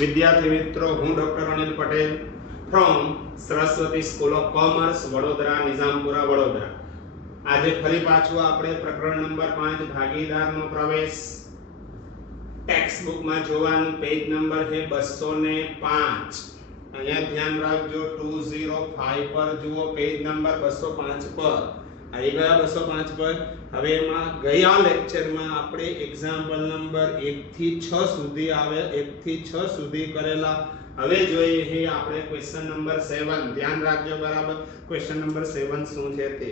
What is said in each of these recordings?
વિદ્યાર્થી મિત્રો, હું doctor Anil Patel from Saraswati school of commerce, Vadodara, Nizampura, Vadodara. આજે ફરી પાછું આપણે પ્રકરણ નંબર 5 ભાગીદારનો પ્રવેશ ટેક્સ્ટ બુકમાં જોવાનું. પેજ નંબર છે 205. અહીંયા ધ્યાન રાખજો, 205 પર જુઓ, પેજ નંબર 205 પર આવી ગયા. 205 પર હવે એમાં ગયા લેક્ચરમાં આપણે એક્ઝામ્પલ નંબર 1 થી 6 સુધી આવે, 1 થી 6 સુધી કરેલા. હવે જોઈએ છે આપણે ક્વેશ્ચન નંબર 7. ધ્યાન રાખજો બરાબર. ક્વેશ્ચન નંબર 7 શું છે તે.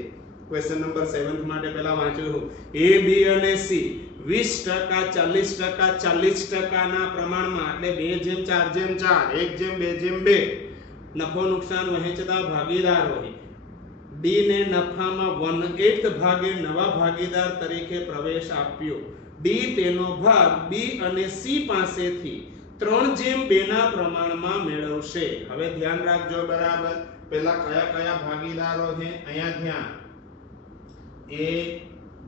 ક્વેશ્ચન નંબર 7 માટે પહેલા વાંચ્યું A, B અને C 20%, 40%, 40% ના પ્રમાણમાં, એટલે 2:4:4, 1:2:2 નફો નુકસાન વહેંચતા ભાગીદારો છે. D ને નફામાં 1/8 ભાગે નવા ભાગીદાર તરીકે પ્રવેશ આપ્યો. D તેનો ભાગ B અને C પાસેથી 3:2 ના પ્રમાણમાં મેળવશે. હવે ધ્યાન રાખજો બરાબર. પહેલા કયા કયા ભાગીદારો છે અહીંયા ધ્યાન, A,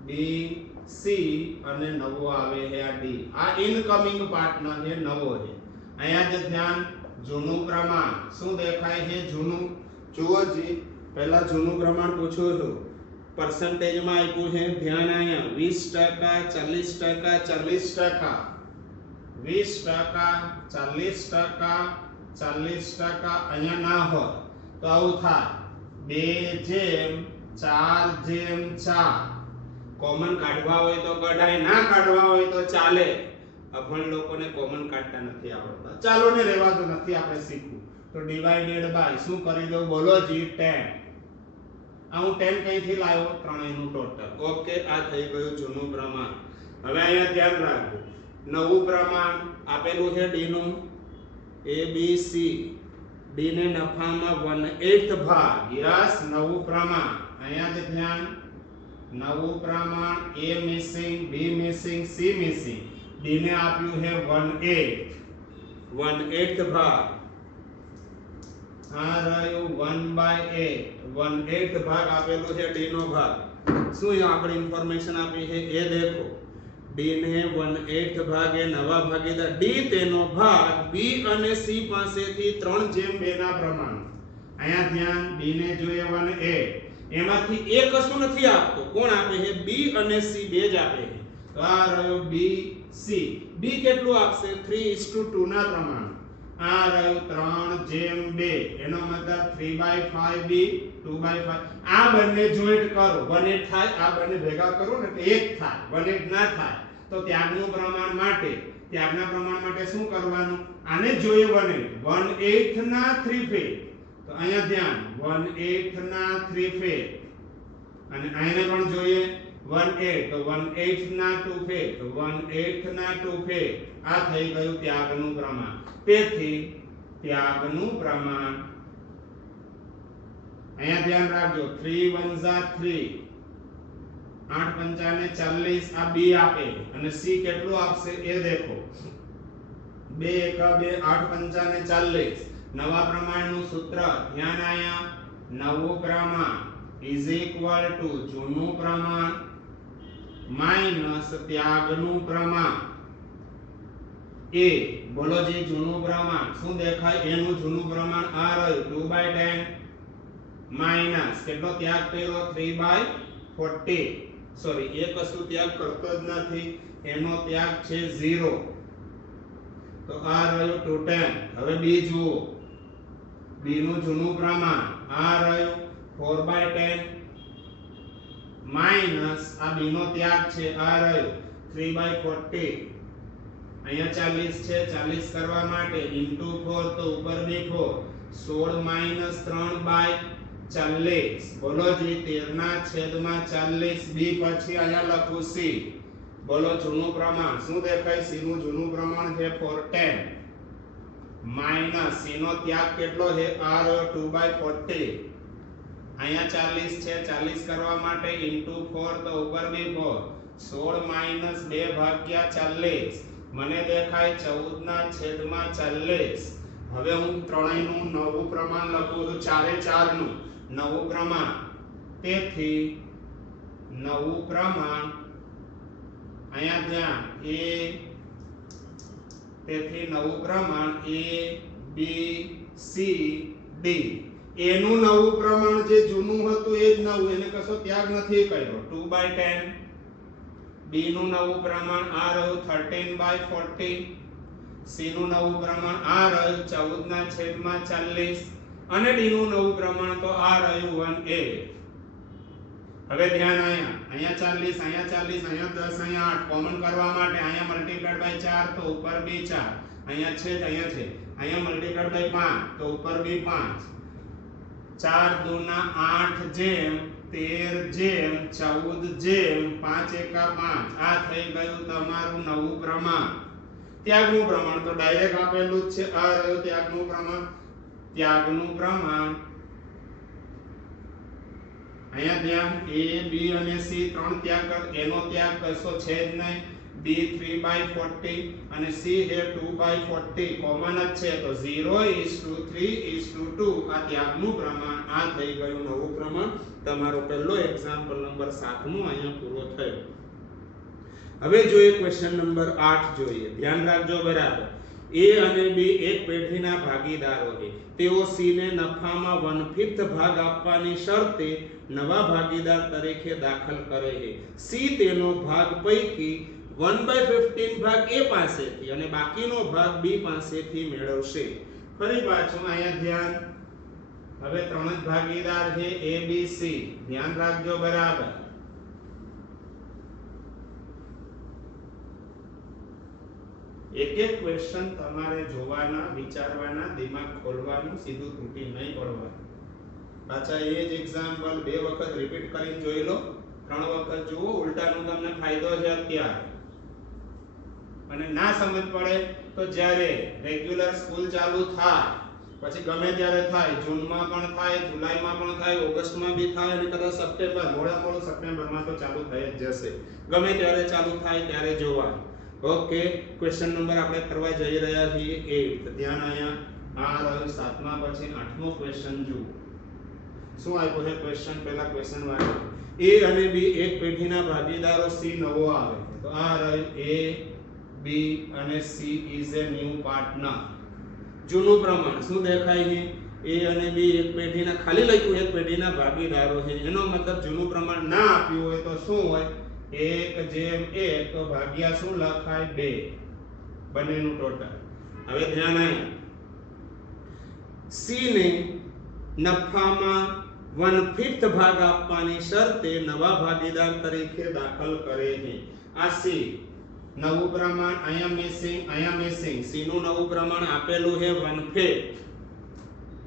B, C અને નવો આવે છે આ D. આ ઇનકમિંગ પાર્ટનર છે, નવો છે. અહીંયા જે ધ્યાન, જૂનું પ્રમાણ શું દેખાય છે? જૂનું જુઓ જી. પહેલા જૂનું પ્રમાણ પૂછું છું, પર્સન્ટેજમાં આપ્યું છે. ધ્યાન અહીંયા 20%, 40%, 40%, 20%, 40%, 40%. અહીંયા ના હોય તો આવું થાય 2:4:4. કોમન કાઢવા હોય તો કઢાય, ના કાઢવા હોય તો ચાલે. અભણ લોકોને કોમન કાઢતા નથી આવડતા, ચાલો ને રહેવા દો, નથી આપણે શીખવું. તો ડિવાઇડેડ બાય શું કરી દઉં? બોલો જી, 10. આ હું 10 કઈથી લાવ્યો? ત્રણેયનું ટોટલ. ઓકે, આ થઈ ગયું જૂનું પ્રમાણ. હવે અહીંયા ધ્યાન રાખજો, નવું પ્રમાણ આપેલું છે D નું, A, B, C. D ને નફામાં 1/8 ભાગ. યસ, નવું પ્રમાણ. અહીંયા જે ધ્યાન, નવું પ્રમાણ, A missing, B missing, C missing. D ને આપ્યું છે 1/8 ભાગ. આ રહ્યું 1/8, 1/8 ભાગ આપેલું છે D નો ભાગ. શું આપણે ઇન્ફોર્મેશન આપી છે એ દેખો. D ને 1/8 ભાગે નવા ભાગીદાર D તેનો ભાગ B અને C પાસેથી 3:2 ના પ્રમાણ. અહીંયા ધ્યાન, D ને જોઈએ 1/8, એમાંથી એક કશું નથી આપતો. કોણ આપે છે? B અને C બે જ આપે છે. તો આ રહ્યો B, C. B કેટલું આપશે? 3:2 ના પ્રમાણ. આ રહ્યું 3:2, એનો મતલબ 3/5 B, 2/5. આ બંને જોઈન્ટ કરો, 1/8 થાય. આ બંને ભેગા કરો ને એટલે 1 થાય. 1/8 ના થાય તો ત્યાગનું પ્રમાણ માટે, ત્યાગના પ્રમાણ માટે શું કરવાનું? આને જોઈએ 1/8 ના 3/8. તો અહીંયા ધ્યાન, 1/8 ના 3/8. અને આને પણ જોઈએ 1/8, તો 1/8 ના 2/8, તો 1/8 ના 2/8. આ થઈ ગયું ત્યાગનું પ્રમાણ. તેથી ત્યાગનું પ્રમાણ અહીંયા ધ્યાન રાખજો, 3 × 1 = 3, 8 × 5 = 40. આ B આપે અને C કેટલું આપશે એ દેખો. 2 × 1 = 8 × 5 = 40. નવા પ્રમાણનું સૂત્ર ધ્યાન, આયા નવું પ્રમાણ = જૂનું પ્રમાણ માઈનસ ત્યાગનું પ્રમાણ. A, બોલો જી, જૂનું પ્રમાણ શું દેખાય? એનું જૂનું પ્રમાણ આ રહ્યું 2/10 માઈનસ કેટલો ત્યાગ કર્યો? 3/40. સોરી, એ કશું ત્યાગ કરતો જ નથી, એનો ત્યાગ છે 0. તો આ રહ્યું 210. હવે B જુઓ, B નું જૂનું પ્રમાણ આ રહ્યું 4/10 માઈનસ આ B નો ત્યાગ છે આ રહ્યું 3/40. અહીંયા 40 છે, 40 કરવા માટે * 4, તો ઉપર બી 4. 16 - 3/40. બોલો જી, 13/40. B પછી અહીંયા લખું C. બોલો જૂનું પ્રમાણ શું દેખાય? C નું જૂનું પ્રમાણ છે 410 માઈનસ C નો ત્યાગ કેટલો છે? આ રહ્યો 2/40. અહીંયા 40 છે, 40 કરવા માટે * 4, તો ઉપર બી 4. 16 - 2/40. મને દેખાય 14/40. હવે હું ત્રણેયનું નવું પ્રમાણ લખું છું, ચારે ચારનું નવું પ્રમાણ. તેથી નવું પ્રમાણ અહીંયા ધ્યાન, A, તેથી નવું પ્રમાણ A B C D. A નું નવું પ્રમાણ જે જૂનું હતું એ જ નવું, એને કશો ત્યાગ નથી કર્યો, 2/10. B નું નવું પ્રમાણ આ રહ્યું 13/40. C નું નવું પ્રમાણ આ રહ્યું 14/40 અને D નું નવું પ્રમાણ તો આ રહ્યું 1/8. હવે ધ્યાન અહીંયા 40, અહીંયા 40, અહીંયા 10, અહીંયા 8 કોમન કરવા માટે અહીંયા મલ્ટીપ્લાઈડ બાય 4 તો ઉપર બી 4, અહીંયા છે અહીંયા મલ્ટીપ્લાઈડ બાય 5 તો ઉપર બી 5. 4 દુના 8 જેમ 13 જેમ 14 જેમ 5 એકા 5. આ થઈ ગયું તમારું નવું પ્રમાણ. ત્યાગનું પ્રમાણ તો ડાયરેક્ટ આપેલું જ છે, આ રહ્યું ત્યાગનું પ્રમાણ. ત્યાગનું પ્રમાણ અહીંયા ધ્યાન A B અને C ત્રણ ત્યાગ, એનો ત્યાગ કશો છે જ નહીં. B 3/40 અને C એ 2/40 કોમન જ છે તો 0:3:2 આ ત્યાગનું પ્રમાણ. આ થઈ ગયું નવું પ્રમાણ. તમારો પહેલો એક્ઝામ્પલ નંબર 7મો અહીંયા પૂરો થયો. હવે જોઈએ ક્વેશ્ચન નંબર 8 જોઈએ. ધ્યાન રાખજો બરાબર. A અને B એક પેઢીના ભાગીદારો છે. તેઓ C ને નફામાં 1/5 ભાગ આપવાની શરતે નવા ભાગીદાર તરીકે દાખલ કરે છે. C તેનો ભાગ પૈકી 1/15 ભાગ A પાસેથી અને બાકીનો ભાગ B પાસેથી મેળવશે. ફરી પાછું અહીંયા ધ્યાન. હવે ત્રણ જ ભાગીદાર છે A B C. ધ્યાન રાખજો બરાબર. એક એક ક્વેશ્ચન તમારે જોવાના, વિચારવાના, દિમાગ ખોલવાનું, સીધું તૂટી નહીં પડવાનું. પાછા એ જ એક્ઝામ્પલ બે વખત રિપીટ કરીને જોઈ લો, 3 વખત જુઓ. ઉલટાનું તમને ફાયદો છે અત્યારે. અને ના સમજ પડે તો જ્યારે રેગ્યુલર સ્કૂલ ચાલુ થાય પછી ગમે ત્યારે થાય, જૂનમાં પણ થાય, જુલાઈમાં પણ થાય, ઓગસ્ટમાં બી થાય અને કદાચ સપ્ટેમ્બર, મોડું સપ્ટેમ્બરમાં તો ચાલુ થઈ જ જશે. ગમે ત્યારે ચાલુ થાય ત્યારે જોવાનું. ઓકે, ક્વેશ્ચન નંબર આપણે કરવા જઈ રહ્યા છીએ 8. ધ્યાન અહીંયા આ રહ્યું 7મા પછી 8મો ક્વેશ્ચન જુઓ. શું આપ્યો છે ક્વેશ્ચન? પહેલા ક્વેશ્ચન વાળો. A અને B એક પેઢીના ભાગીદારો C નવો આવે તો આ રહ્યું A B અને C is a new partner. જૂનું પ્રમાણ શું દેખાય છે? A અને B એક પેઢીના, ખાલી લખ્યું એક પેઢીના ભાગીદારો છે, એનો મતલબ જૂનું પ્રમાણ ના આપ્યું હોય તો શું હોય? 1/1 તો ભાગ્યા શું લખાય? 2. બંનેનું ટોટલ. હવે ધ્યાન અહીંયા C ને નફામાં 1/5 ભાગ આપવાની શરતે નવા ભાગીદાર તરીકે દાખલ કરે છે. આ C નવું પ્રમાણ, અહીંયા મિસિંગ. C નું નવું પ્રમાણ આપેલું છે 1/5.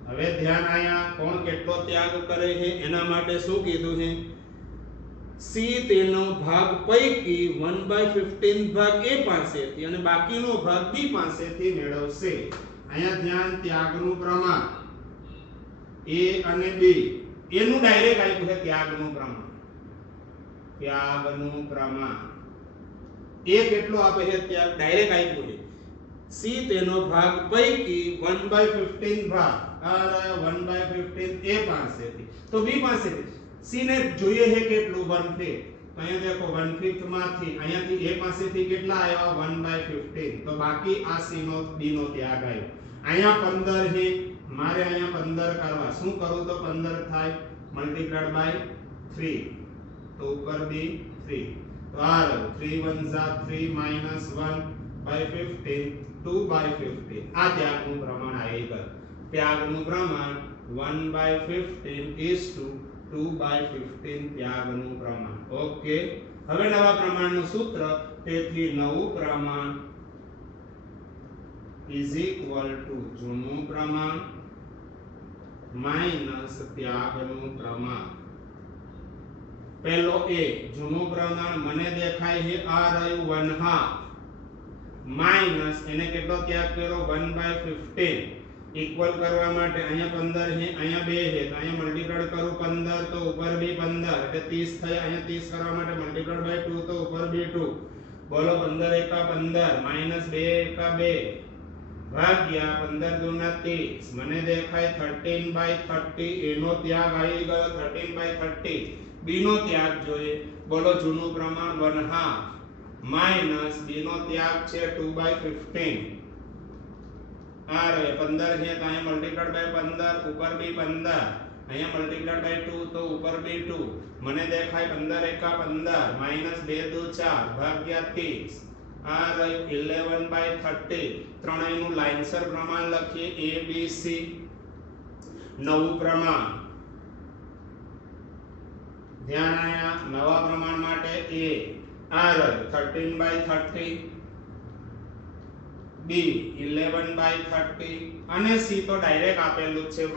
હવે ધ્યાન અહીંયા કોણ કેટલો ત્યાગ કરે છે એના માટે શું કીધું છે? C તેનો ભાગ પૈકી 1/15 ભાગ A પાસેથી અને બાકીનો ભાગ B પાસેથી મેળવશે. અહીંયા ધ્યાન, ત્યાગનું પ્રમાણ A અને B એનું ડાયરેક્ટ આપ્યું છે ત્યાગનું પ્રમાણ. ત્યાગનું પ્રમાણ A કેટલો આપે છે? ત્યાગ ડાયરેક્ટ આપ્યું છે. C તેનો ભાગ પૈકી 1/15 ભાગ આ 1/15 A પાસેથી તો B પાસેથી. C ને જોઈએ છે કેટલું? 1/5. તો અહીંયા દેખો 1/5 માંથી અહીંયાથી A પાસેથી કેટલા આવ્યા? 1/15. તો બાકી આ C નો B નો ત્યાગ આવ્યો. અહીંયા 15 છે, મારે અહીંયા 15 કરવા. શું કરું તો 15 થાય? મલ્ટીપ્લાઈડ બાય 3 તો ઉપર બી 3. તો આ રહ્યું 3 1 3 -1/15 2/15. આ ત્યાગનું પ્રમાણ આવી ગયું. ત્યાગનું પ્રમાણ 1/15 2/15 ત્યાગનું પ્રમાણ. ઓકે, હવે નવા પ્રમાણનું સૂત્ર. તેથી નવું પ્રમાણ ઇઝ ઇક્વલ ટુ જૂનું પ્રમાણ માઈનસ ત્યાગનું પ્રમાણ. પહેલો A જૂનું પ્રમાણ મને દેખાય છે આ રહ્યું 1/2 માઈનસ એને કેટલો ત્યાગ કર્યો? 1/15. ઇક્વલ કરવા માટે અહીંયા 15 છે, અહીંયા 2 છે તો અહીંયા મલ્ટીપ્લાઈડ કરું 15 તો ઉપર બી 15 એટલે 30 થયા. અહીંયા 30 કરવા માટે મલ્ટીપ્લાઈડ બાય 2 તો ઉપર બી 2. બોલો 15 એકા 15 માઈનસ 2 એકા 2 ભાગ્યા 15 દુના 30. મને દેખાય 13/30. એનો ત્યાગ આવી ગયો 13/30. B નો ત્યાગ જોઈએ. બોલો જૂનું પ્રમાણ 1/2 માઈનસ B નો ત્યાગ છે 2/15. આ રહ્યો 15 છે તો અહીંયા મલ્ટીપ્લાઈડ બાય 15 ઉપર બી 15, અહીંયા મલ્ટીપ્લાઈડ બાય 2 તો ઉપર બી 2, મને દેખાય 15 એકા 15 માઈનસ 2 2 4 ભાગ્યા 30, આ રહ્યું 11 બાય 30, ત્રણેયનું લાઇનસર પ્રમાણ લખીએ a b c, નવું પ્રમાણ, ધ્યાન આયા નવા પ્રમાણ માટે a, આ રહ્યું 13 બાય 30, b 11 બાય 30 અને c તો ડાયરેક્ટ આપેલું છે 1/5,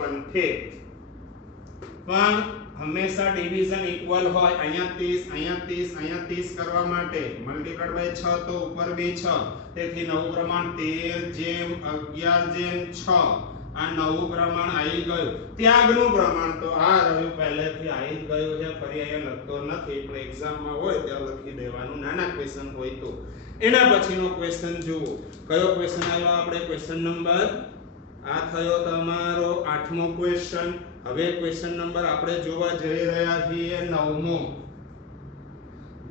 પણ હંમેશા ડિવિઝન ઇક્વલ હોય, અહીંયા 30 અહીંયા 30 અહીંયા 30 કરવા માટે મલ્ટીપ્લાઈડ બાય 6 તો ઉપર બી 6, તેથી નવું પ્રમાણ 13/11/6, આ નવું પ્રમાણ આવી ગયું. ત્યાગનું પ્રમાણ તો આ રહ્યું પહેલેથી આવી જ ગયું છે, ફરી અહીંયા લખતો નથી, પણ એક્ઝામમાં હોય ત્યાં લખી દેવાનું, નાના ક્વેશ્ચન હોય તો. એના પછીનો ક્વેશ્ચન જુઓ, કયો ક્વેશ્ચન આવ્યો આપણે, ક્વેશ્ચન નંબર આ થયો તમારો 8મો ક્વેશ્ચન. હવે ક્વેશ્ચન નંબર આપણે જોવા જઈ રહ્યા છીએ 9મો.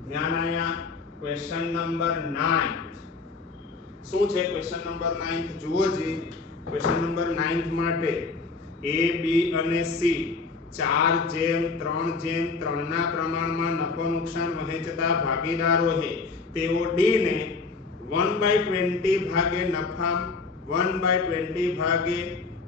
ધ્યાન આયા ક્વેશ્ચન નંબર 9. શું છે ક્વેશ્ચન નંબર 9 જુઓ જી. ક્વેશ્ચન નંબર 9 માટે a b અને c 4/3/3 ના પ્રમાણમાં નફો નુકસાન વહેંચતા ભાગીદારો છે. તેઓ d ને 1/20 ભાગે નફા 1/20 ભાગે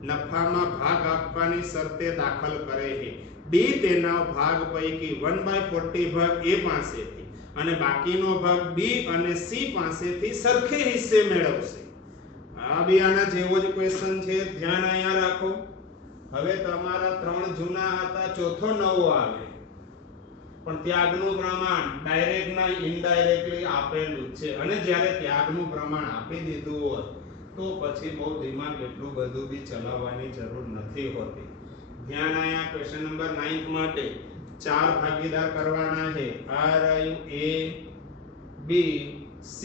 નફામાં ભાગ આપવાની શરતે દાખલ કરે છે. d તેના ભાગ પૈકી 1/40 ભાગ a પાસેથી અને બાકીનો ભાગ b અને c પાસેથી સરખે હિસ્સે મેળવશે. આ બી આના જેવો જ ક્વેશ્ચન છે, ધ્યાન અહીંયા રાખો. હવે તમારા ત્રણ જૂના હતા, ચોથો નવો આવે, પણ ત્યાગનું પ્રમાણ ડાયરેક્ટ ના ઇનડાયરેક્ટલી આપેલું છે, અને જ્યારે ત્યાગનું પ્રમાણ આપી દીધું હોય તો પછી બહુ દિમાગ એટલું બધું બી ચલાવવાની જરૂર નથી હોતી. ધ્યાન આયા ક્વેશ્ચન નંબર 9 માટે 4 ભાગીદાર કરવાના છે. આ રહ્યું a b c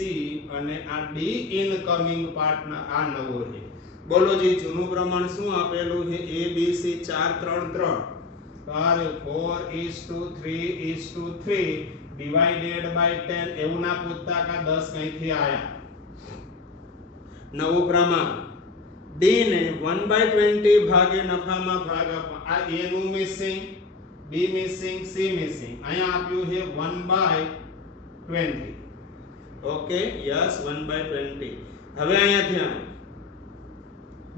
અને આ d ઇનકમિંગ પાર્ટનર આ નવો છે. બોલો જી જૂનું પ્રમાણ શું આપેલું છે, a b c 4/3/3, તો આ રહ્યું 4:3:3 ડિવાઇડેડ બાય 10. એવું ના પૂછતા કે 10 કઈથી આયા. નવું પ્રમાણ d ને 1/20 ભાગે નફામાં ભાગ આપવા. આ a નું missing, b missing, c missing. અહીંયા આપ્યું છે 1/20. Okay yes 1/20. હવે અહીંયા ધ્યાન,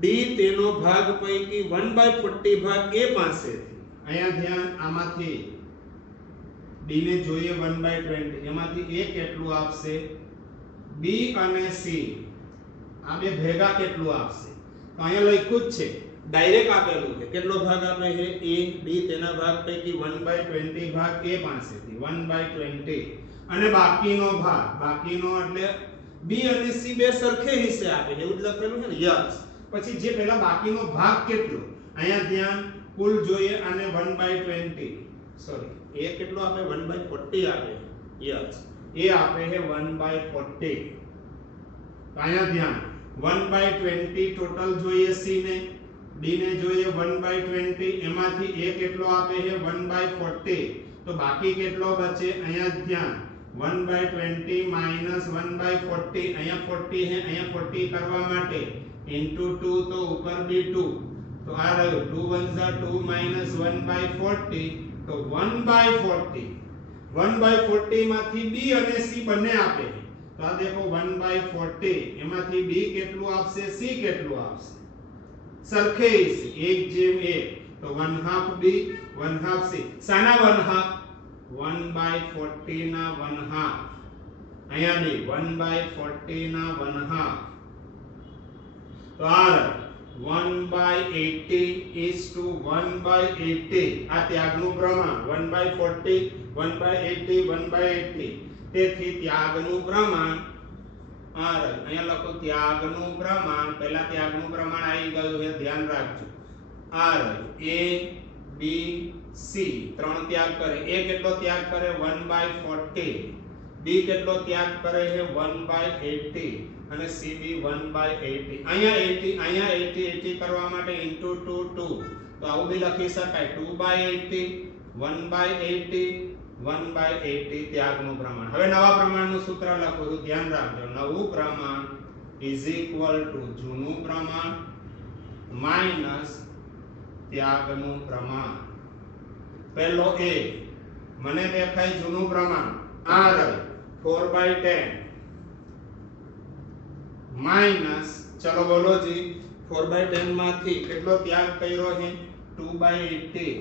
d તેનો ભાગ પૈકી 1/40 ભાગ a પાસેથી. અહીંયા ધ્યાન, આમાંથી d ને જોઈએ 1/20, એમાંથી a કેટલું આપશે, b અને c આ બે ભેગા કેટલું આપશે. તો અહીંયા લખ્યું જ છે, ડાયરેક્ટ આપેલું છે. કેટલો ભાગ આપે છે, a d તેના ભાગ પૈકી 1/20 ભાગ a પાસેથી 1/20 અને બાકીનો ભાગ, બાકીનો એટલે b અને c બે સરખે હિસ્સે આપે છે, એવું જ લખેલું છે ને. યસ. પછી જે પહેલા બાકીનો ભાગ કેટલો, અહીંયા ધ્યાન કુલ જોઈએ, અને 1/20 સોરી a કેટલો આપે, 1/40 આપે. યસ a આપે છે 1/40. તો અહીંયા ધ્યાન 1/20 ટોટલ જોઈએ c ને, d ને જોઈએ 1/20, એમાંથી a કેટલો આપે છે 1/40, તો બાકી કેટલો બચે, અહીંયા ધ્યાન 1/20 minus 1/40, અહીંયા 40 है, અહીંયા 40 કરવા માટે into 2 તો ઉપર બી 2, તો આ રહ્યું 2 1 2 minus 1/40, તો 1/40. 1/40 માંથી b અને c બંને આપે, તો આ દેખો 1/40, એમાંથી b કેટલું આપશે, c કેટલું આપશે, સરખે હિસ્સે 1/1, તો 1/2 b 1/2 c. સાના 1/2, 1/40 ના 1/2, અહીંયા બી 1/40 ના 1/2, તો આ 1/80 is to 1/80. આ ત્યાગનું પ્રમાણ 1/40 1/80 1/80, તેથી ત્યાગનું પ્રમાણ આ રહ્યું. અહીંયા લખો ત્યાગનું પ્રમાણ, પહેલા ત્યાગનું પ્રમાણ આવી ગયું છે, ધ્યાન રાખજો. આ રહ્યું a b c ત્રણ ત્યાગ કરે. a કેટલો ત્યાગ કરે, 1/40, b કેટલો ત્યાગ કરે છે 1/80, અને c બી 1/80. અહીંયા 80 અહીંયા 80 કરવા માટે into 2 2, તો આવું બી લખી શકાય 2/80 1/80 1/80 ત્યાગનું પ્રમાણ. હવે નવા પ્રમાણનું સૂત્ર લખું છું, ધ્યાન રાખજો. નવું પ્રમાણ ઇઝ ઇક્વલ ટુ જૂનું પ્રમાણ માઇનસ ત્યાગનું પ્રમાણ. પહેલો એ મને દેખાય જૂનું પ્રમાણ આ રહ્યું 4/10 માઇનસ, ચલો બોલો જી, 4/10 માંથી કેટલો ત્યાગ કર્યો છે 2/80.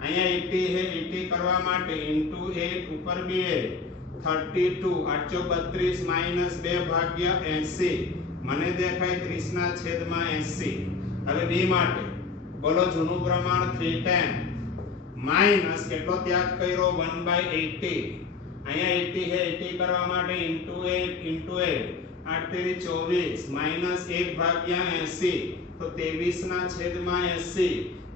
અહીંયા 80 है, 80 કરવા માટે ઇન્ટુ 8 ઉપર 2 32 832 માઈનસ 2 ભાગ્યા 80 મને દેખાય 30 ના છેદમાં 80. હવે બી માટે બોલો જૂનું પ્રમાણ 310 માઈનસ કેટલો ત્યાગ કર્યો 1/80. અહીંયા 80 है, 80 કરવા માટે ઇન્ટુ 8 8 તેરી 24 માઈનસ 1 ભાગ્યા 80 તો 23 ના છેદમાં 80.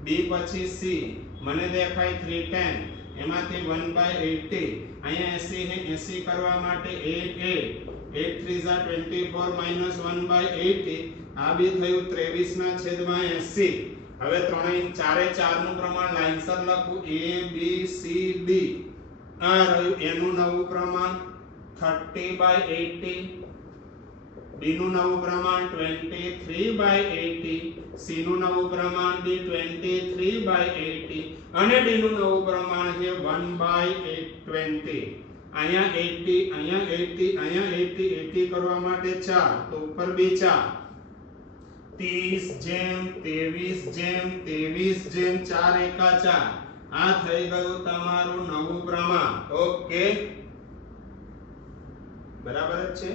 બી પછી સી મને દેખાય 310 એમાંથી 1/80. અહીંયા 80 है, 80 કરવા માટે 8 3 24 માઈનસ 1/80 આ બી થયું 23 ના છેદમાં 80. હવે ત્રણેય ચારે ચારનું પ્રમાણ લાઈનસર લખું a b c d. આ રહ્યું એનું નવું પ્રમાણ 30/80, b નું નવું પ્રમાણ 23/80, c નું નવું પ્રમાણ બી 23/80 અને d નું નવું પ્રમાણ છે 1/20. અહીંયા 80 અહીંયા 80 અહીંયા 80 80 કરવા માટે 4 તો ઉપર બી 4 30 જેમ 23 જેમ 23 જેમ 4 એકા 4 આ થઈ ગયું તમારું નવું પ્રમાણ. ઓકે બરાબર જ છે.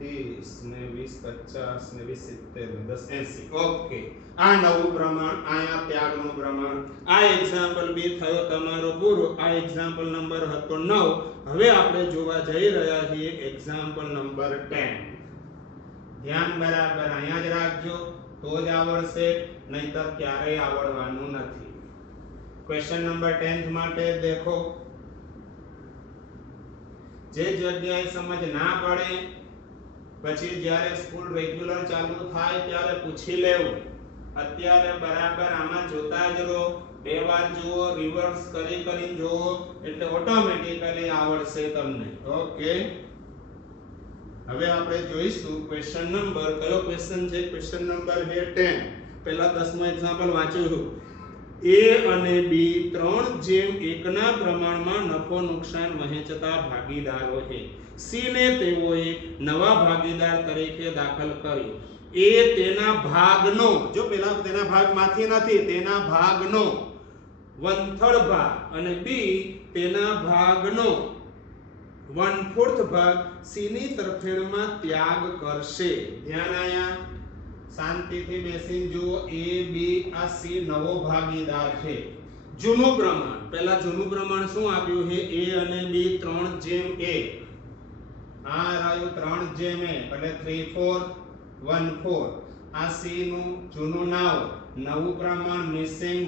30 ને 20 50 ને 20 70 ને 10 80. ઓકે આ નવું પ્રમાણ, આયા ત્યાગનું પ્રમાણ. આ એક્ઝામ્પલ બી થયો તમારો પૂરો. આ એક્ઝામ્પલ નંબર હતો 9. હવે આપણે જોવા જઈ રહ્યા છીએ એક્ઝામ્પલ નંબર 10. ધ્યાન બરાબર અહીંયા જ રાખજો તો જ આવડશે, નહીતર ક્યારેય આવડવાનું નથી. ક્વેશ્ચન નંબર 10 માટે દેખો, જે જગ્યાએ સમજ ના પડે પછી જ્યારે સ્કૂલ રેગ્યુલર ચાલુ થાય ત્યારે પૂછી લેવું. અત્યારે બરાબર આમાં જોતા જ રહો, બે વાર જુઓ, રિવર્સ કરીને જુઓ એટલે ઓટોમેટિકલી આવડશે તમને. ઓકે હવે આપણે જોઈશું ક્વેશ્ચન નંબર, કયો ક્વેશ્ચન છે? ક્વેશ્ચન નંબર છે 10. પહેલા 10મો એક્ઝામ્પલ વાંચ્યું. a અને b 3/1 ના પ્રમાણમાં નફો નુકસાન વહેંચતા ભાગીદારો છે. c ને તેઓએ નવા ભાગીદાર તરીકે દાખલ કર્યો. a તેના ભાગનો, જો પેલા તેના ભાગમાંથી નથી, તેના ભાગનો 1/3 ભાગ અને b તેના ભાગનો 1/4 ભાગ c ની તરફેણમાં ત્યાગ કરશે. ધ્યાન આયા, શાંતિથી બેસીને જુઓ. a b આ c નવો ભાગીદાર છે. જૂનું પ્રમાણ, પહેલા જૂનું પ્રમાણ શું આપ્યું છે? a અને b 3/1. આ રહ્યું 3/1 એટલે 3/4 1/4. આ c નું જૂનું નામ, નવું પ્રમાણ મિસિંગ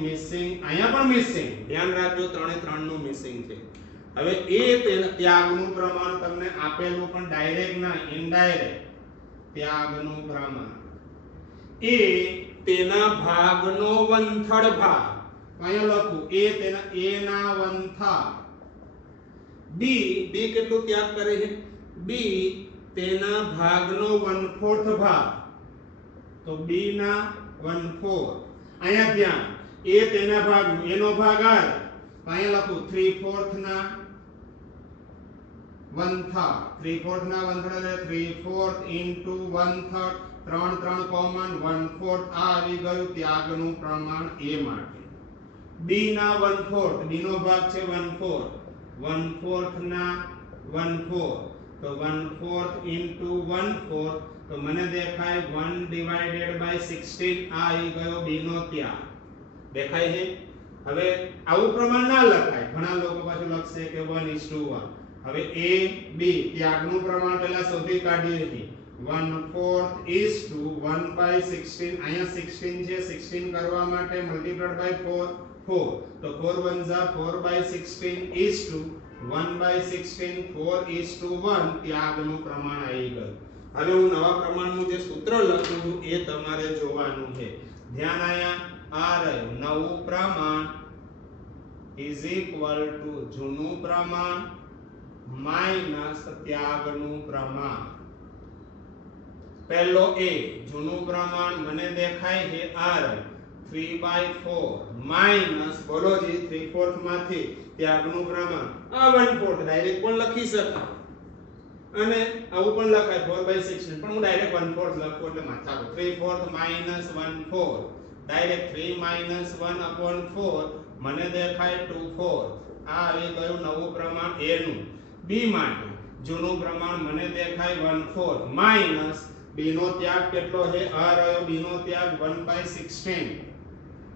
અહીંયા પણ મિસિંગ. ધ્યાન રાખજો 3 નું મિસિંગ છે. હવે એ ત્યાગનું પ્રમાણ તમને આપેલું પણ ડાયરેક્ટ ના ઇનડાયરેક્ટ. ત્યાગનું પ્રમાણ એ તેના ભાગનો 1/3 ભાગ, અહીંયા લખું a તેના a ના 1/3. b કેટલું ત્યાગ કરે છે? b તેના ભાગનો 1/4 ભાગ, તો b ના 1/4. અહીંયા ધ્યાન, a તેના ભાગનો, એનો ભાગ આ, અહીંયા લખું 3/4 ના 1/3. 3/4 ના 1/3 એટલે 3/4 into 1/3, 3 કોમન 1/4. આ આવી ગયું ત્યાગનું પ્રમાણ a માટે. b ના 1/4, b નો ભાગ છે 1/4, 1/4 ના 1/4 તો 1/4 into 1/4 તો મને દેખાય 1/16. આ આવી ગયો b નો ત્યાગ. દેખાય છે? હવે આવું પ્રમાણ ના લખાય, ઘણા લોકો પાછું લખશે કે 1:1. હવે a b ત્યાગનું પ્રમાણ પહેલા શોધી કાઢીએ છીએ. 1/4 1/16. અહીંયા 16 છે, 16 કરવા માટે મલ્ટીપ્લાઈડ બાય 4 તો 4 1 4/16 1/16 4:1 ત્યાગનું પ્રમાણ આવી ગયું. હવે હું નવા પ્રમાણનું જે સૂત્ર લખું છું એ તમારે જોવાનું છે. ધ્યાન આયા, આ રહ્યું નવું પ્રમાણ ઇઝ ઇક્વલ ટુ જૂનું પ્રમાણ માઈનસ ત્યાગનું પ્રમાણ. પહેલો એ જૂનું પ્રમાણ મને દેખાય છે r 3/4 માઈનસ બોલો જી 3/4 માંથી ત્યાગનું પ્રમાણ આ 1/4 ડાયરેક્ટ પણ લખી શકાય અને આવું પણ લખાય 4/16 પણ હું ડાયરેક્ટ 1/4 લખું એટલે માથા 3/4 માઈનસ 1/4 ડાયરેક્ટ 3 માઈનસ 1/4 મને દેખાય 2/4 આ આવી ગયું નવું પ્રમાણ a નું b માટે જૂનું પ્રમાણ મને દેખાય 1/4 માઈનસ b નો ત્યાગ કેટલો છે આ રહ્યો b નો ત્યાગ 1/16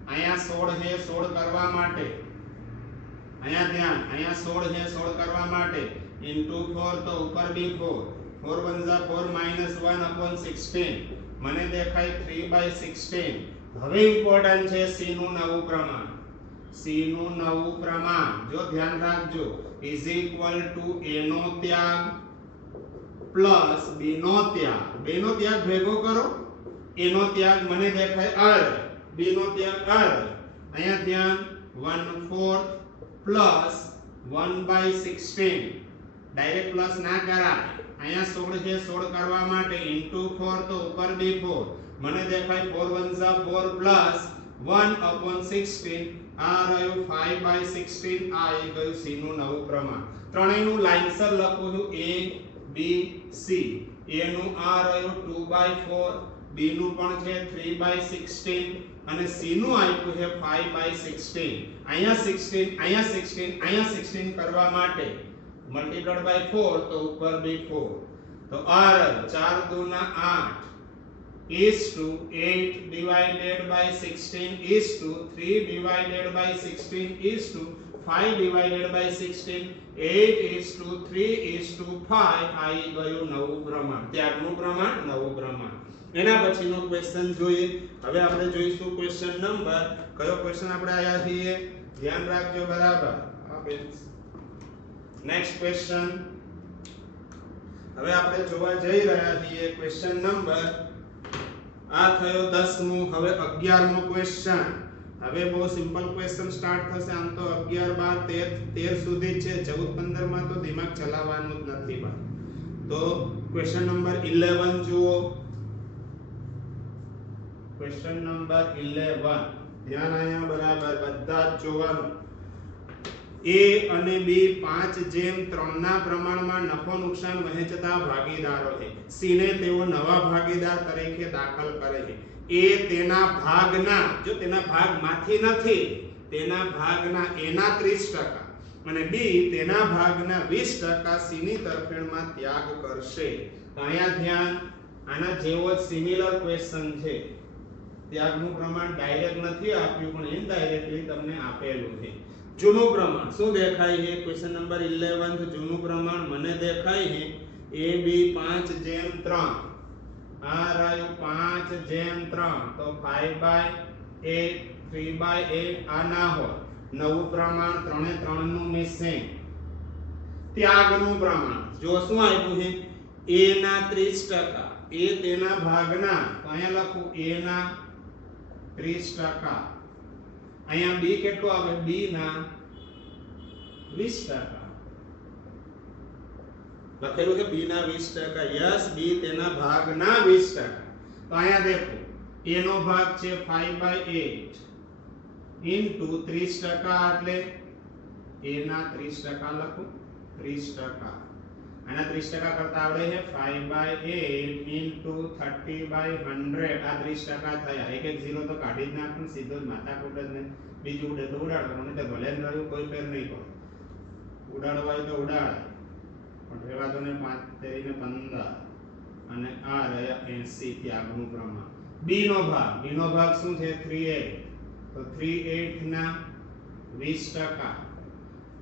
અહીંયા 16 છે 16 કરવા માટે અહીંયા ધ્યાન અહીંયા 16 છે 16 કરવા માટે into 4 તો ઉપર b 4 4 1 જા 4 minus 1/16 મને દેખાય 3/16 હવે ઇમ્પોર્ટન્ટ છે c નું નવું પ્રમાણ c નું નવું પ્રમાણ જો ધ્યાન રાખજો is equal to a નો ત્યાગ પ્લસ b નો ત્યાગ b નો ત્યાગ ભેગો કરો a નો ત્યાગ મને દેખાય r b નો ત્યાગ r અહીંયા ધ્યાન 1/4 પ્લસ 1/16 ડાયરેક્ટ પ્લસ ના કરાય અહીંયા 16 છે 16 કરવા માટે into 4 તો ઉપર b 4 મને દેખાય 4 1 જા 4 પ્લસ 1/16 આ રહ્યું 5/16 આ આવી ગયું c નું નવું પ્રમાણ ત્રણેયનું લાઇનસર લખું છું a b c a નું આ રહ્યું 2/4 b નું પણ છે 3/16 અને c નું આપ્યું છે 5/16 અહીંયા 16 અહીંયા 16 અહીંયા 16 કરવા માટે multiplied by 4 तो ऊपर भी 4 तो r 4 दूना 8 is to 8 divided by 16 is to 3 divided by 16 is to 5 divided by 16 8 is to 3 is to 5 आई ગયું નવું પ્રમાણ ત્યારનું પ્રમાણ નવું પ્રમાણ એના પછીનો ક્વેશ્ચન જોઈએ હવે આપણે જોઈશું ક્વેશ્ચન નંબર કયો ક્વેશ્ચન આપણે આયા છીએ ધ્યાન રાખજો બરાબર આ બેન્સ નેક્સ્ટ ક્વેશ્ચન હવે આપણે જોવા જઈ રહ્યા છીએ ક્વેશ્ચન નંબર આ થયો 10મો હવે 11મો ક્વેશ્ચન હવે બહુ સિમ્પલ ક્વેશ્ચન સ્ટાર્ટ થશે આમ તો 11 12 13 સુધી છે 14 15 માં તો દિમાગ ચલાવવાનું જ નથી ભાઈ તો ક્વેશ્ચન નંબર 11 જુઓ ક્વેશ્ચન નંબર 11 ધ્યાન અહીંયા બરાબર બધા જ જોવાનું A અને B 5/3 ના પ્રમાણમાં નફો નુકસાન વહેંચતા ભાગીદારો છે C ને તેઓ નવા ભાગીદાર તરીકે દાખલ કરે છે A તેના ભાગના જો તેના ભાગમાંથી નથી તેના ભાગના A ના 30% અને B તેના ભાગના 20% C ની તરફેણમાં ત્યાગ કરશે તો અહીંયા ધ્યાન આના જેવો જ સિમિલર ક્વેશ્ચન છે ત્યાગનું પ્રમાણ ડાયરેક્ટ નથી આપ્યું પણ ઇનડાયરેક્ટલી તમને આપેલું છે જૂનું પ્રમાણ શું દેખાય છે ક્વેશ્ચન નંબર 11 જૂનું પ્રમાણ મને દેખાય છે AB 5/3 આ રહ્યું 5/3 તો 5/8 3/8 આ ના હોય નવું પ્રમાણ 3 3 નું મિસિંગ ત્યાગનું પ્રમાણ જો શું આપ્યું છે A ના 30% A તેના ભાગના તો અહીંયા લખું A ના 30% અહીંયા b કેટલો આવે b ના 20% લખેલું છે b ના 20% યસ b તેના ભાગના 20% તો અહીંયા દેખો a નો ભાગ છે 5/8 into 30% એટલે a ના 30% લખું 30% આના 30% કરતા આવડે છે 5/8 into 30/100 આ 30% થયા એક એક ઝીરો તો કાઢી જ નાખું સીધો જ માથાકૂટ જ ને બીજું ઉડે તો ઉડાડવાનું નહીં તો ભલે ન રહ્યું કોઈ ફેર નહીં પડે ઉડાડવા હોય તો ઉડાડ પણ રહેવા દો ને 5 તેરીને 15 અને આ રહ્યા 80 ત્યાગનું પ્રમાણ b નો ભાગ શું છે 3/8 તો 3/8 ના 20%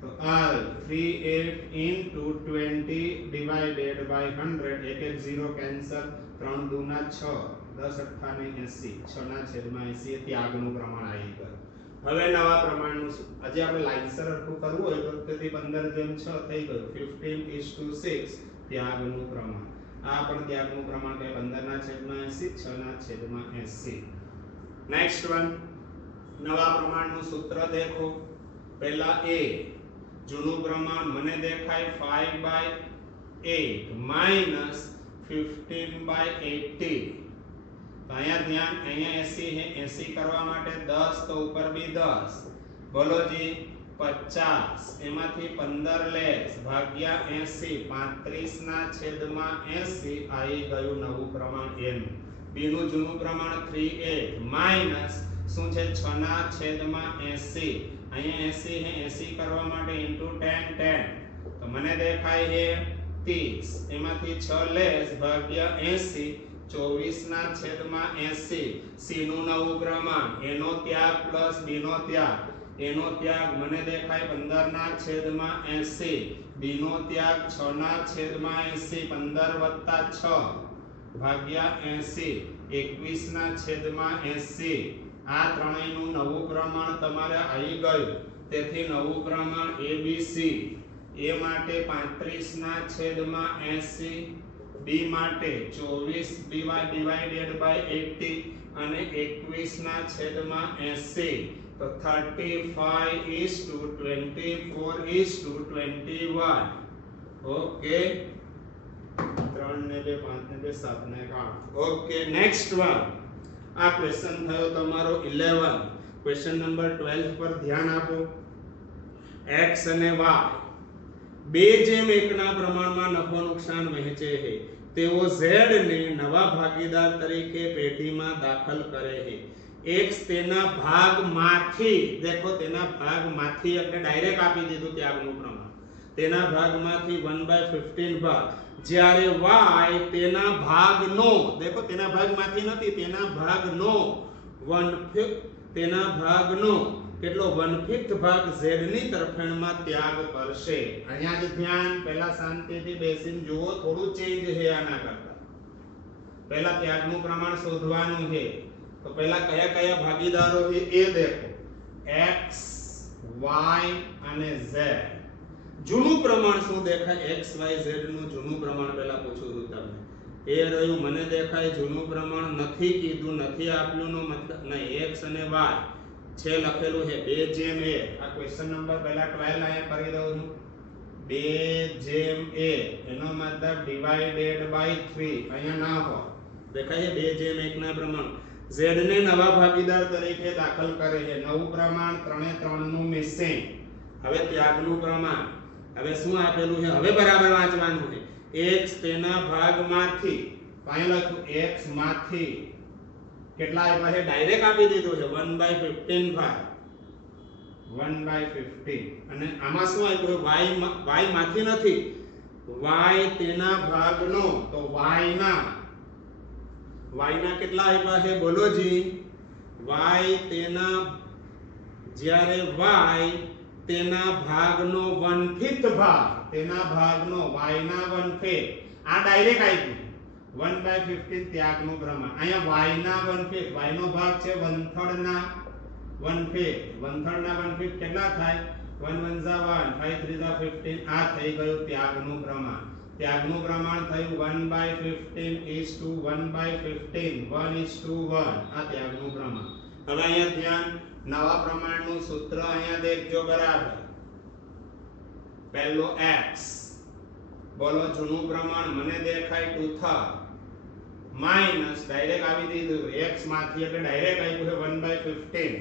तो r 3/8 into 20 divided by 100 एक एक जीरो कैंसल 3 दूना 6 10 8 ને 80 6 ના છેદમાં 80 એ ત્યાગનું પ્રમાણ આવી ગયું હવે નવા પ્રમાણનું આજે આપણે લાઇનસર હરખું કરવું હોય તો તેથી 15/6 થઈ ગયું 15:6 ત્યાગનું પ્રમાણ આ પણ ત્યાગનું પ્રમાણ કે 15 ના છેદમાં 80 6 ના છેદમાં 80 નેક્સ્ટ વન નવા પ્રમાણનું સૂત્ર દેખો પહેલા a જૂનું પ્રમાણ મને દેખાય 5/8 minus 15/80 तो અહીંયા ध्यान અહીંયા 80 है 80 કરવા માટે 10 તો ઉપર भी 10 બોલો जी 50 એમાંથી 15 લેસ ભાગ્યા 80 35 ના છેદમાં 80 આવી ગયું નવું પ્રમાણ n b નું જૂનું પ્રમાણ 3a માઈનસ શું છે 6 ના છેદમાં 80 અહીંયા 80 है 80 કરવા માટે * 10 10 તો મને દેખાય છે 30 એમાંથી 6 લેસ ભાગ્યા 80 24 ના છેદમાં 80 c નું નવું પ્રમાણ a નો ત્યાગ પ્લસ b નો ત્યાગ a નો ત્યાગ મને દેખાય 15 ના છેદમાં 80 b નો ત્યાગ 6 ના છેદમાં 80 15 + 6 ભાગ્યા 80 21 ના છેદમાં 80 આ ત્રણેયનું નવું પ્રમાણ તમારે આવી ગયું તેથી નવું પ્રમાણ abc a માટે 35 ના છેદમાં 80 b માટે 24/80 અને 21 ના છેદમાં 80 तो 35:24:21 ओके 3 ने 2 5 ने 2 7 ने 8 ओके नेक्स्ट वन आ क्वेश्चन થયો તમારો 11 क्वेश्चन नंबर 12 પર ધ્યાન આપો x અને y બે જેમ એકના પ્રમાણમાં નફો નુકસાન વહેંચે છે તેઓ z ને નવા ભાગીદાર તરીકે પેઢીમાં દાખલ કરે છે x તેના ભાગમાંથી देखो તેના ભાગમાંથી એટલે ડાયરેક્ટ આપી દીધું ત્યાગનું પ્રમાણ તેના ભાગમાંથી 1/15 ભાગ જ્યારે y તેના ભાગનો देखो તેના ભાગમાંથી નથી તેના ભાગનો 1/5 તેના ભાગનો કેટલો 1/5 ભાગ z ની તરફેણમાં ત્યાગ કરશે અહીંયા જ ધ્યાન પહેલા શાંતિથી બેસીને જુઓ થોડું ચેન્જ છે આના કરતા પહેલા ત્યાગનું પ્રમાણ શોધવાનું છે तो पहला कया कया भागीदारो है ए देखो x y અને z જૂનું પ્રમાણ શું દેખાય x y z નું જૂનું પ્રમાણ પહેલા પૂછું છું તમને એ રહ્યું મને દેખાય જૂનું પ્રમાણ નથી કીધું નથી આપ્યું નો મતલબ નહીં x અને y છે લખેલું છે 2/a આ ક્વેશ્ચન નંબર પહેલા 12 આયા કરી દઉં છું 2/a એનો મતલબ ડિવાઇડેડ બાય 3 અહીંયા ના હોય દેખાય 2/1 ના પ્રમાણ z ને નવા ભાગીદાર તરીકે દાખલ કરે છે નવું પ્રમાણ 3 નું મિસિંગ હવે ત્યાગનું પ્રમાણ હવે શું આપેલું છે હવે બરાબર વાંચવાનું છે x તેના ભાગમાંથી કાંઈ લખ્યું x માંથી કેટલા આપ્યા છે ડાયરેક્ટ આપી દીધું છે 1/15 ભાગ 1/15 અને આમાં શું આપ્યું y માંથી નથી y તેના ભાગનો તો y ના કેટલા આપ્યા છે બોલો जी y તેના જ્યારે y તેના ભાગનો 1/5 ભાગ તેના ભાગનો y ના 1/5 આ ડાયરેક્ટ આપ્યું 1/15 ત્યાગનું પ્રમાણ અહીંયા y ના 1/5 y નો ભાગ છે 1/3 ના 1/5 1/3 ના 1/5 કેટલા થાય 1 * 1 5 × 3 = 15 આ થઈ ગયું ત્યાગનું પ્રમાણ ત્યાગનું પ્રમાણ થયું 1/15 1/15 1:1 આ ત્યાગનું પ્રમાણ હવે અહીંયા ધ્યાન નવા પ્રમાણનું સૂત્ર અહીંયા દેખજો બરાબર પહેલો x બોલો જૂનું પ્રમાણ મને દેખાય 2/3 માઈનસ ડાયરેક્ટ આવી દીધું x માંથી એટલે ડાયરેક્ટ આવ્યું છે 1/15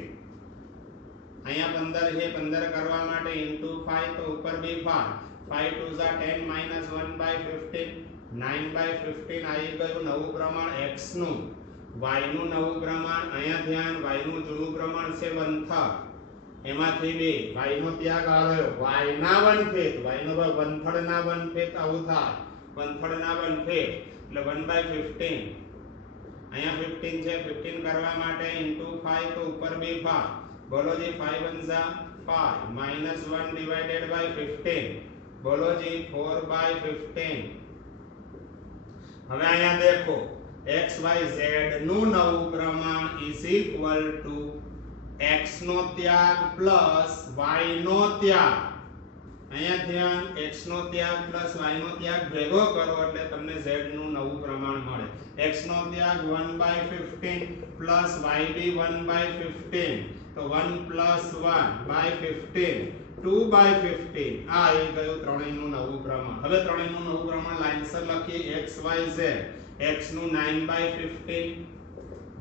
અહીંયા 15 છે 15 કરવા માટે * 5 તો ઉપર બી 5 5 2 = 10 minus 1/15 9/15 આવી ગયું નવું પ્રમાણ x નું y નું નવું પ્રમાણ અહીંયા ધ્યાન y નું જૂનું પ્રમાણ છે 1/3 એમાંથી બે y નો ત્યાગ આવ્યો y ના 1/5 y નો ભાગ 1/3 ના 1/5 આવું થાય 1/3 ના 1/5 એટલે 1/15 અહીંયા 15 છે 15 કરવા માટે * 5 તો ઉપર બે 5 બોલો जी 5 * 5 -1 divided by 15 बोलो जी 4/15 હવે અહીંયા देखो x y z નું નવું પ્રમાણ = x નો ત્યાગ પ્લસ y નો ત્યાગ અહીંયા ध्यान x નો ત્યાગ પ્લસ y નો ત્યાગ ભેગો કરો એટલે તમને z નું નવું પ્રમાણ મળે x નો ત્યાગ 1/15 પ્લસ y બી 1/15 तो 1 + 1/15 2/15 આ આવી ગયું ત્રણેયનું નવું પ્રમાણ. હવે ત્રણેયનું નવું પ્રમાણ લાઈનસર લખીએ. x y z, x નું 9/15,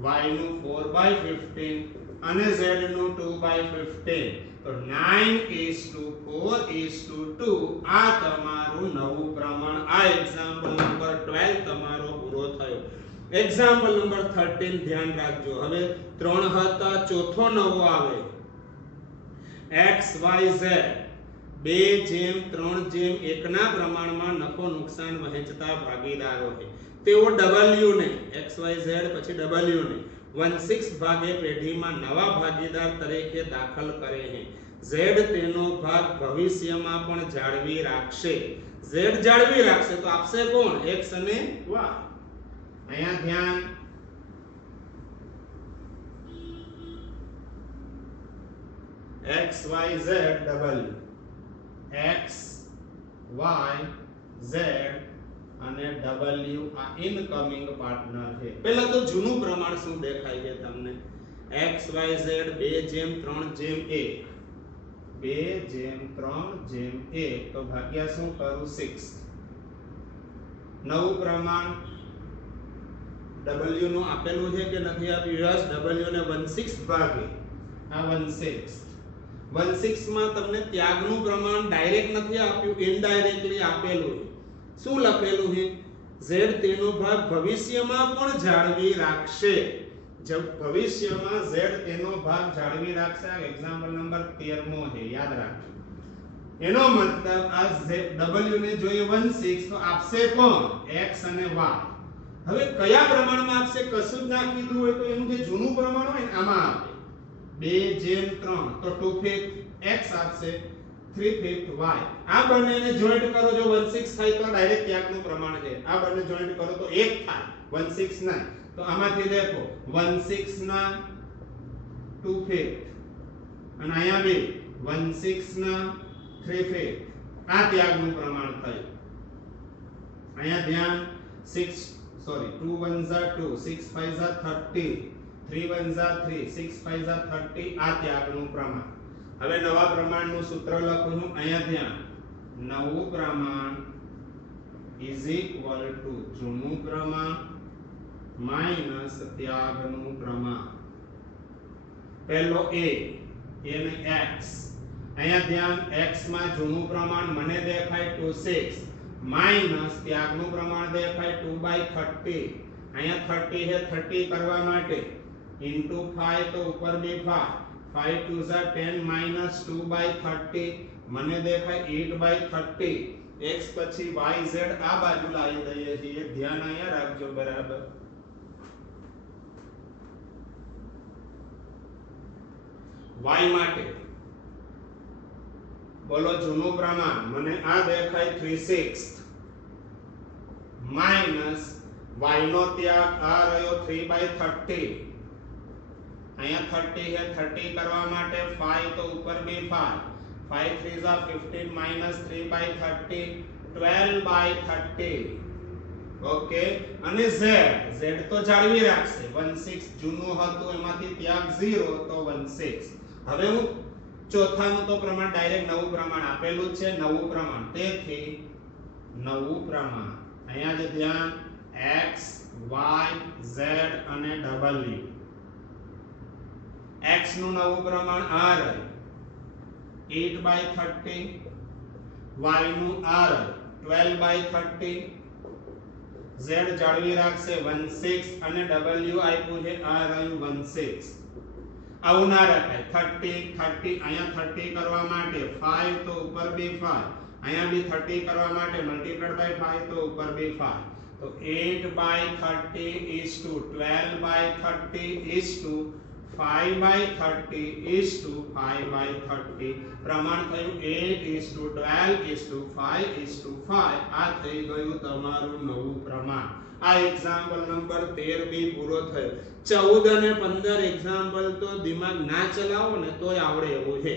y નું 4/15 અને z નું 2/15. તો 9:4:2 આ તમારું નવું પ્રમાણ. આ એક્ઝામ્પલ નંબર 12 તમારો પૂરો થયો. એક્ઝામ્પલ નંબર 13 ધ્યાન રાખજો. હવે 3 હતા, ચોથો નવો આવે. x y z 2:3:1 ના પ્રમાણમાં નફો નુકસાન વહેંચતા ભાગીદારો છે. તેઓ w ને x y z પછી w ને 1/6 ભાગે પેઢીમાં નવા ભાગીદાર તરીકે દાખલ કરે છે. z તેનો ભાગ ભવિષ્યમાં પણ જાળવી રાખશે. z જાળવી રાખશે તો આપશે કોણ? x અને y. અહીંયા ધ્યાન. x y z w, x y z અને w આ ઇનકમિંગ પાર્ટનર છે. પહેલા તો જૂનું પ્રમાણ શું દેખાય છે તમને? x y z 2:3:1 2:3:1 તો ભાગ્યા શું કરું? 6. નવું પ્રમાણ w નું આપેલું છે કે નથી આપ્યું? યસ, w ને 1/6 ભાગે આ 1/6. 1/6 માં તમને ત્યાગનું પ્રમાણ ડાયરેક્ટ નથી આપ્યું, ઇનડાયરેક્ટલી આપેલું છે. શું લખેલું છે? z તેનો ભાગ ભવિષ્યમાં પણ જાળવી રાખશે. જબ ભવિષ્યમાં z તેનો ભાગ જાળવી રાખશે. આ એક્ઝામ્પલ નંબર 13મો છે, યાદ રાખજો. એનો મતલબ આ w ને જોઈએ 1/6 તો આપશે કોણ? x અને y. હવે કયા પ્રમાણમાં આપશે? કશું જ ના કીધું હોય તો એનું જે જૂનું પ્રમાણ હોય ને આમાં આપે. 2:3 તો 2/5 x આપશે, 3/5 y. આ બંનેને જોઈન્ટ કરો, જો 1/6 થાય તો ડાયરેક્ટ ત્યાગનું પ્રમાણ છે. આ બંને જોઈન્ટ કરો તો 1 થાય, 1/6 ના. તો આમાંથી દેખો 1/6 ના 2/5 અને અહીંયા બી 1/6 ના 3/5. આ ત્યાગનું પ્રમાણ થયું. અહીંયા ધ્યાન. 2 1s are 2, 6 5s are 30, 3 1s are 3, 6 5s are 30. આ ત્યાગનું પ્રમાણ. હવે નવા પ્રમાણનું સૂત્ર લખું છું. અહીંયા ધ્યાન. નવું પ્રમાણ is equal to જૂનું પ્રમાણ માઈનસ ત્યાગનું પ્રમાણ. પહેલો a એને x. અહીંયા ધ્યાન. x માં જૂનું પ્રમાણ મને દેખાય 2/6 માઈનસ ત્યાગનું પ્રમાણ દેખાય 2/30. અહીંયા 30 છે, 30 કરવા માટે ઇન્ટુ 5 તો ઉપર બે 5, 5 2s are 10 minus 2/30 મને દેખાય 8/30. x પછી y z આ બાજુ લાવી દઈએ છીએ. ધ્યાન અહીંયા રાખજો બરાબર. y માટે બોલો જૂનું પ્રમાણ મને આ દેખાય 3/6 માઈનસ y નો ત્યાગ આ રહ્યો 3/30. અહીંયા 30 છે, 30 કરવા માટે 5 તો ઉપર બે 5, 5 3s are 15 minus 3/30 12/30. ઓકે. અને z તો જાળવી રાખશે. 1/6 જૂનું હતું એમાંથી ત્યાગ 0 તો 1/6. હવે હું ચોથાનું તો પ્રમાણ ડાયરેક્ટ નવું પ્રમાણ આપેલું છે, નવું પ્રમાણ. તેથી નવું પ્રમાણ અહીંયા જે ધ્યાન x y z અને w. x નું નવું પ્રમાણ આ રહ્યું 8/30, y નું આ રહ્યું 12/30, z જાળવી રાખશે 1/6 અને w આપ્યું છે આ રહ્યું 1/6. આવું ના રખાય. 30 અહીંયા 30 કરવા માટે 5 તો ઉપર બે 5, અહીંયા બી 30 કરવા માટે મલ્ટીપ્લાઈડ બાય 5 તો ઉપર બે 5. તો 8/30 is to 12/30 is to 5/30 is to 5/30. પ્રમાણ થયું 8 is to 12 is to 5 is to 5. આ થઈ ગયું તમારું નવું પ્રમાણ. આ એક્ઝામ્પલ નંબર 13 બી પૂરો થયો. 14 અને 15 એક્ઝામ્પલ તો દિમાગ ના ચલાવો ને તોય આવડે એવું છે.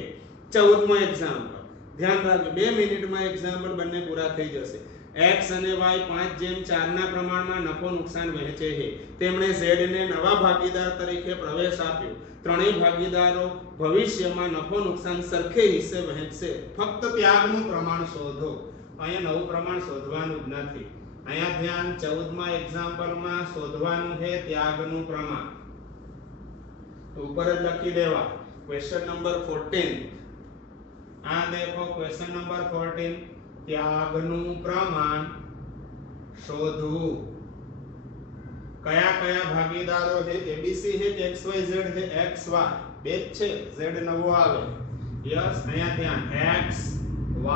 14મો એક્ઝામ્પલ ધ્યાન રાખજો, 2 મિનિટમાં એક્ઝામ્પલ બંને પૂરા થઈ જશે. x અને y 5/4 ના પ્રમાણમાં નફો નુકસાન વહેંચે છે. તેમણે z ને નવા ભાગીદાર તરીકે પ્રવેશ આપ્યો. ત્રણેય ભાગીદારો ભવિષ્યમાં નફો નુકસાન સરખે હિસ્સે વહેંચશે. ફક્ત ત્યાગનું પ્રમાણ શોધો. અહીંયા નવું પ્રમાણ શોધવાનું જ નથી. અહીંયા ધ્યાન 14માં એક્ઝામ્પલમાં શોધવાનું છે ત્યાગનું પ્રમાણ. તો ઉપર જ લખી દેવા. Question number 14. આ દેખો ક્વેશ્ચન નંબર 14. ત્યાગનું પ્રમાણ શોધવું. કયા કયા ભાગીદારો છે? એબીસી છે કે XYZ છે? XY બે જ છે. Z નવો આવે. યસ, અહીંયા ધ્યાન. X Y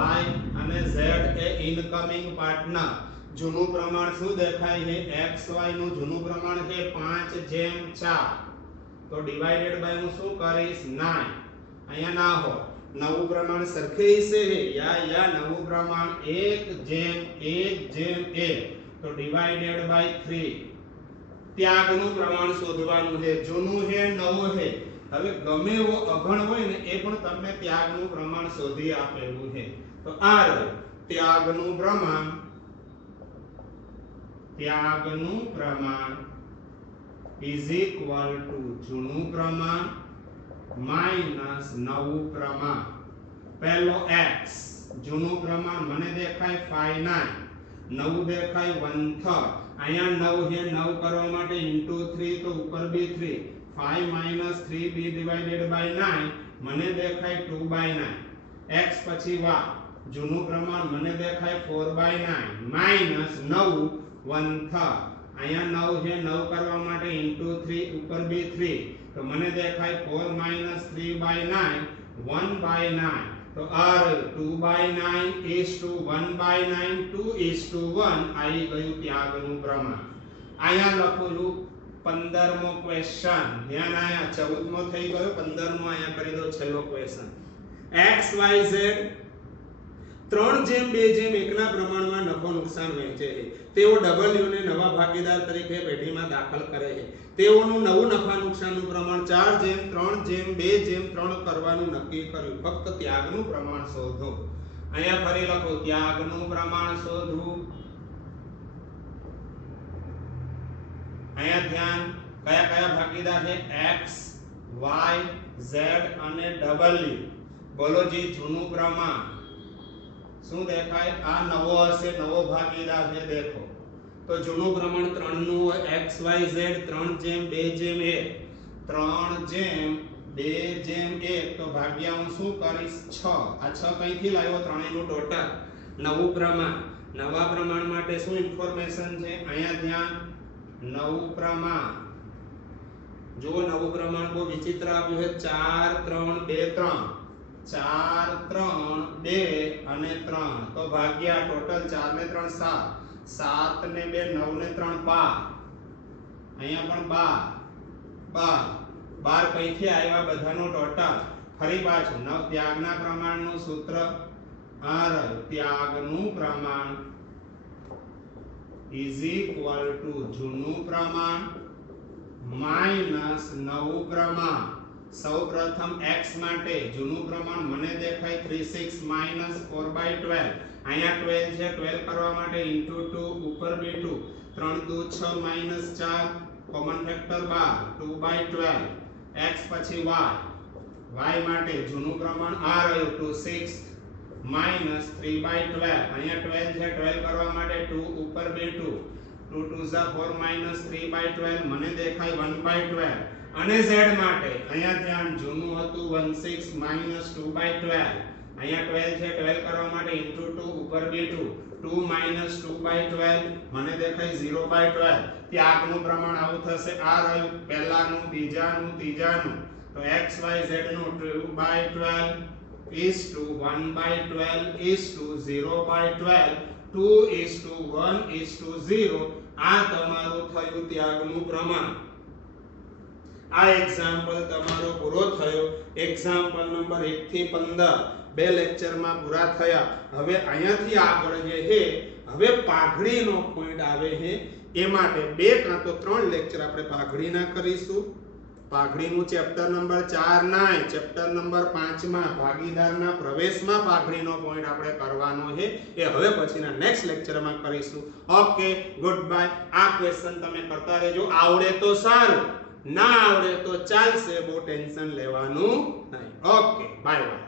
અને Z એ ઇનકમિંગ પાર્ટનર. જૂનું પ્રમાણ શું દેખાય છે? XY નું જૂનું પ્રમાણ છે 5/4. તો ડિવાઇડેડ બાય હું શું કરીશ? 9. અહીંયા ના હોય. નવું પ્રમાણ સરખે હિસ્સે છે. યા નવું પ્રમાણ 1/1/1. તો ડિવાઇડેડ બાય 3. ત્યાગનું પ્રમાણ શોધવાનું છે. જૂનું છે, નવું છે. હવે ગમે એવો અગણ હોય ને એ પણ તમને ત્યાગનું પ્રમાણ શોધી આપેલું છે. તો આ રહ્યું ત્યાગનું પ્રમાણ. ત્યાગનું પ્રમાણ is equal to જૂનું પ્રમાણ માઈનસ નવું પ્રમાણ. પહેલો x જૂનું પ્રમાણ મને દેખાય 5/9, નવું દેખાય 1/3. અહીંયા 9 છે, 9 કરવા માટે into 3 તો ઉપર બી 3. 5 - 3b divided by 9 મને દેખાય 2/9. x પછી y જૂનું પ્રમાણ મને દેખાય 4/9 માઈનસ 9 1/3. અહીંયા 9 છે, 9 કરવા માટે into 3 ઉપર બી 3 તો મને દેખાય 4 - 3/9 1/9. તો આ 2/9 is to 1/9 2:1 આવી ગયું ત્યાગનું પ્રમાણ. અહીંયા લખોલું 15મો ક્વેશ્ચન. ધ્યાન આયા 14મો થઈ ગયો, 15મો અહીંયા કરી દો છેલ્લો ક્વેશ્ચન. x y z 3/2/1 ના પ્રમાણમાં નફો નુકસાન વહેંચે છે. તેઓ W ને નવા ભાગીદાર તરીકે પેઢીમાં દાખલ કરે છે. તેઓનું નવું નફા નુકસાનનું પ્રમાણ 4/3/2/3 કરવાનું નક્કી કર્યું. ફક્ત ત્યાગનું પ્રમાણ શોધો. અહીંયા ફરી લખો ત્યાગનું પ્રમાણ શોધવું. અહીંયા ધ્યાન કયા કયા ભાગીદાર છે? x y z અને W. બોલો જી જૂનું પ્રમાણ શું દેખાય? આ નવો હશે, નવો ભાગીદાર છે. દેખો તો જૂનું પ્રમાણ 3 નું હોય. x y z 3/2/1 3/2/1 તો ભાગ્યા હું શું કરીશ? 6. આ 6 કઈથી લાવ્યો? ત્રણેયનું ટોટલ. નવું પ્રમાણ. નવા પ્રમાણ માટે શું ઇન્ફોર્મેશન છે? અહીંયા ધ્યાન. નવું પ્રમાણ જો નવું પ્રમાણ બહુ વિચિત્ર આપ્યું છે. 4 3 2 અને 3 તો ભાગ્યા ટોટલ 4 ને 3 7 ને 2 9 ને 3 12. અહીંયા પણ 12 કઈથી આવ્યા? બધાનો ટોટલ. ફરી પાછું ત્યાગના પ્રમાણનું સૂત્ર આ ત્યાગનું પ્રમાણ is equal to જૂનું પ્રમાણ માઈનસ નવું પ્રમાણ. સૌ પ્રથમ x માટે જૂનું પ્રમાણ મને દેખાય 36 માઈનસ 4/12. અહીંયા 12 છે, 12 કરવા માટે into 2 ઉપર બી 2 3 2 6 માઈનસ 4 કોમન ફેક્ટર 12 2/12. x પછી y માટે જૂનું પ્રમાણ આ રહ્યું 26 માઈનસ 3/12. અહીંયા 12 છે, 12 કરવા માટે 2 ઉપર બી 2 2 2 4 માઈનસ 3/12 મને દેખાય 1/12. અને z માટે અહીંયા ધ્યાન જૂનું હતું 16 માઈનસ 2/12. અહીંયા 12 છે, 12 કરવા માટે into 2 ઉપર બી 2 2 માઈનસ 2/12 મને દેખાય 0/12. ત્યાગનું પ્રમાણ આવું થશે. આ રહ્યું પહેલાનું, બીજાનું, ત્રીજાનું. તો x y z નું 2/12 is to 1/12 is to 0/12 2 is to 1 is to 0. આ તમારું થયું ત્યાગનું પ્રમાણ. આ એક્ઝામ્પલ તમારો પૂરો થયો. એક્ઝામ્પલ નંબર 1 થી 15 બે લેક્ચરમાં પૂરા થયા. હવે અહીંયાથી આગળ જે છે હવે પાઘડીનો પોઈન્ટ આવે છે. એ માટે 2 કાં તો 3 લેક્ચર આપણે પાઘડીના કરીશું. પાઘડીનું ચેપ્ટર નંબર 4 ના ચેપ્ટર નંબર 5 માં ભાગીદારના પ્રવેશમાં પાઘડીનો પોઈન્ટ આપણે કરવાનો છે એ હવે પછીના નેક્સ્ટ લેક્ચરમાં કરીશું. Okay, good bye. આ ક્વેશ્ચન તમે કરતા રહેજો. આવડે તો સારું, ના આવડે તો ચાલશે, બહુ ટેન્શન લેવાનું નહીં. Okay, bye bye.